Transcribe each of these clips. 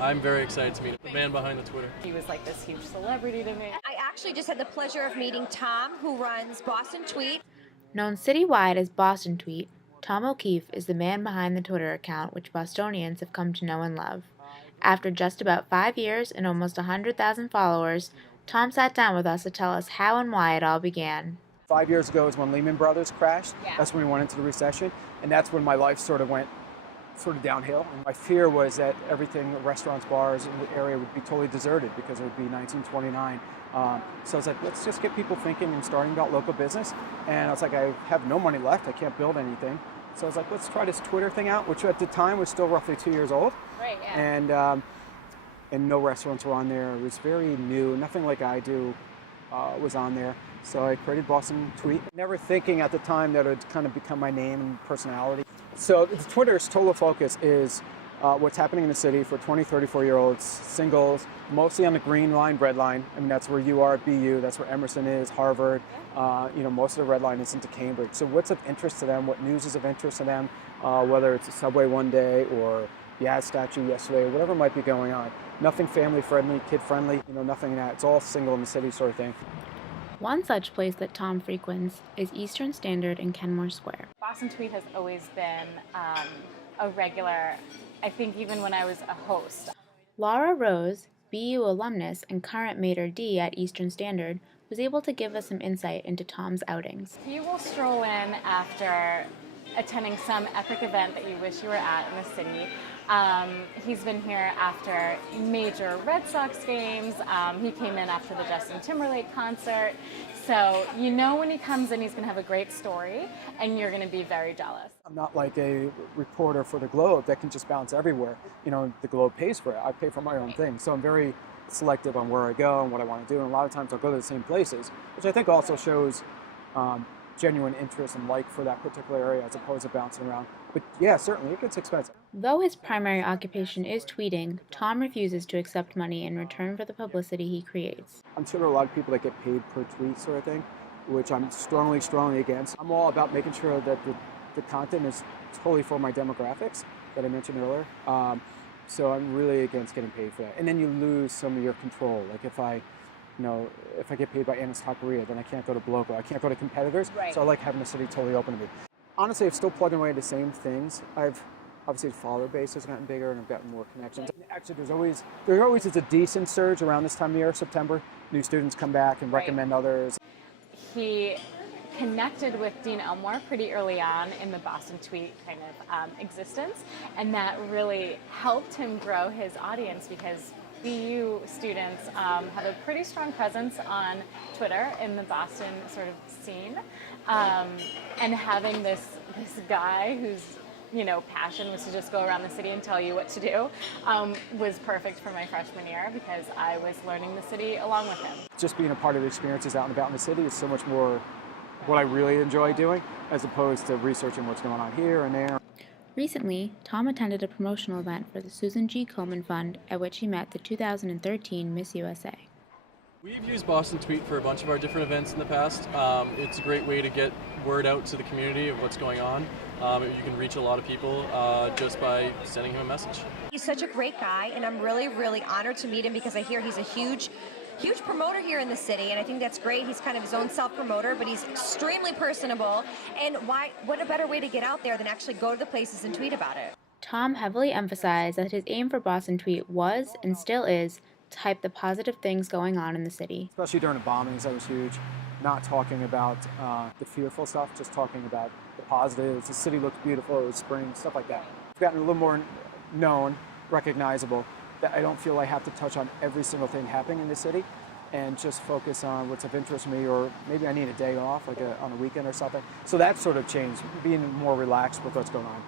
I'm very excited to meet the man behind the Twitter. He was like this huge celebrity to me. I actually just had the pleasure of meeting Tom, who runs BostonTweet. Known citywide as BostonTweet, Tom O'Keefe is the man behind the Twitter account which Bostonians have come to know and love. After just about 5 years and almost 100,000 followers, Tom sat down with us to tell us how and why it all began. 5 years ago is when Lehman Brothers crashed. Yeah. That's when we went into the recession, and that's when my life sort of went downhill. And my fear was that everything, restaurants, bars in the area would be totally deserted because it would be 1929. So I was like, let's just get people thinking and starting about local business. And I was like, I have no money left. I can't build anything. So I was like, let's try this Twitter thing out, which at the time was still roughly 2 years old. Right, yeah. And no restaurants were on there. It was very new. Nothing like I do was on there. So I created BostonTweet, never thinking at the time that it would kind of become my name and personality. So Twitter's total focus is what's happening in the city for 20, 34-year-olds, singles, mostly on the green line, red line. I mean, that's where you are at BU, that's where Emerson is, Harvard. Most of the red line is into Cambridge. So what's of interest to them, what news is of interest to them, whether it's a subway one day or the Yaz statue yesterday, or whatever might be going on. Nothing family-friendly, kid-friendly, nothing in that. It's all single in the city sort of thing. One such place that Tom frequents is Eastern Standard in Kenmore Square. BostonTweet has always been a regular, I think even when I was a host. Laura Rose, BU alumnus and current Mater D at Eastern Standard, was able to give us some insight into Tom's outings. He will stroll in after attending some epic event that you wish you were at in the city. He's been here after major Red Sox games. He came in after the Justin Timberlake concert. So you know when he comes in, he's going to have a great story, and you're going to be very jealous. I'm not like a reporter for the Globe that can just bounce everywhere. The Globe pays for it. I pay for my own thing. So I'm very selective on where I go and what I want to do. And a lot of times I'll go to the same places, which I think also shows genuine interest and like for that particular area as opposed to bouncing around. But yeah, certainly it gets expensive. Though his primary occupation is tweeting, Tom refuses to accept money in return for the publicity he creates. I'm sure there are a lot of people that get paid per tweet sort of thing, which I'm strongly against. I'm all about making sure that the content is totally for my demographics that I mentioned earlier. So I'm really against getting paid for that. And then you lose some of your control. Like if I get paid by Anna's Taqueria, then I can't go to Bloco. I can't go to competitors. Right. So I like having the city totally open to me. Honestly, I've still plugged away at the same things. Obviously the follower base has gotten bigger and I've gotten more connections. Actually, there always is a decent surge around this time of year, September. New students come back and recommend others. He connected with Dean Elmore pretty early on in the BostonTweet kind of existence, and that really helped him grow his audience because BU students have a pretty strong presence on Twitter in the Boston sort of scene, and having this guy whose passion was to just go around the city and tell you what to do was perfect for my freshman year because I was learning the city along with him. Just being a part of the experiences out and about in the city is so much more what I really enjoy doing as opposed to researching what's going on here and there. Recently, Tom attended a promotional event for the Susan G. Komen Fund at which he met the 2013 Miss USA. We've used BostonTweet for a bunch of our different events in the past. It's a great way to get word out to the community of what's going on. You can reach a lot of people just by sending him a message. He's such a great guy, and I'm really, really honored to meet him because I hear he's a huge promoter here in the city, and I think that's great. He's kind of his own self-promoter, but he's extremely personable. And what a better way to get out there than actually go to the places and tweet about it. Tom heavily emphasized that his aim for BostonTweet was, and still is, to hype the positive things going on in the city. Especially during the bombings, that was huge. Not talking about the fearful stuff, just talking about the positives. The city looks beautiful, it was spring, stuff like that. I've gotten a little more known, recognizable, that I don't feel I have to touch on every single thing happening in the city and just focus on what's of interest to me, or maybe I need a day off, like on a weekend or something. So that sort of changed, being more relaxed with what's going on.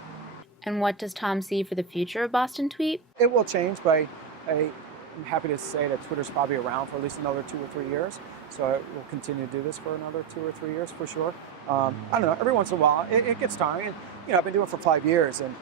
And what does Tom see for the future of BostonTweet? It will change, but I'm happy to say that Twitter's probably around for at least another 2 or 3 years. So I will continue to do this for another 2 or 3 years for sure. I don't know, every once in a while, it gets tiring. And, I've been doing it for 5 years, and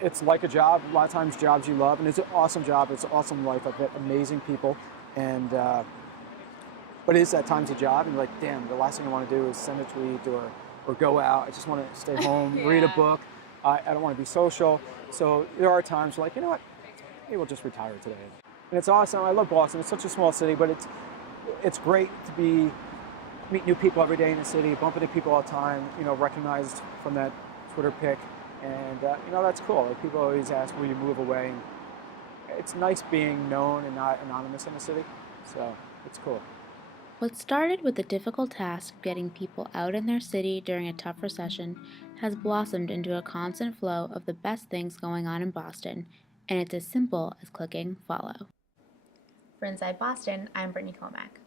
it's like a job. A lot of times jobs you love, and it's an awesome job. It's an awesome life. I've met amazing people, and but it is at times a job, and you're like, damn, the last thing I want to do is send a tweet or go out. I just want to stay home, read a book. I don't want to be social. So there are times like, you know what, maybe we'll just retire today. And it's awesome. I love Boston. It's such a small city, but it's great to meet new people every day in the city, bump into people all the time, recognized from that Twitter pic. And, that's cool. Like, people always ask, will you move away? And it's nice being known and not anonymous in the city. So it's cool. What started with the difficult task of getting people out in their city during a tough recession has blossomed into a constant flow of the best things going on in Boston, and it's as simple as clicking follow. For Inside Boston, I'm Brittany Comack.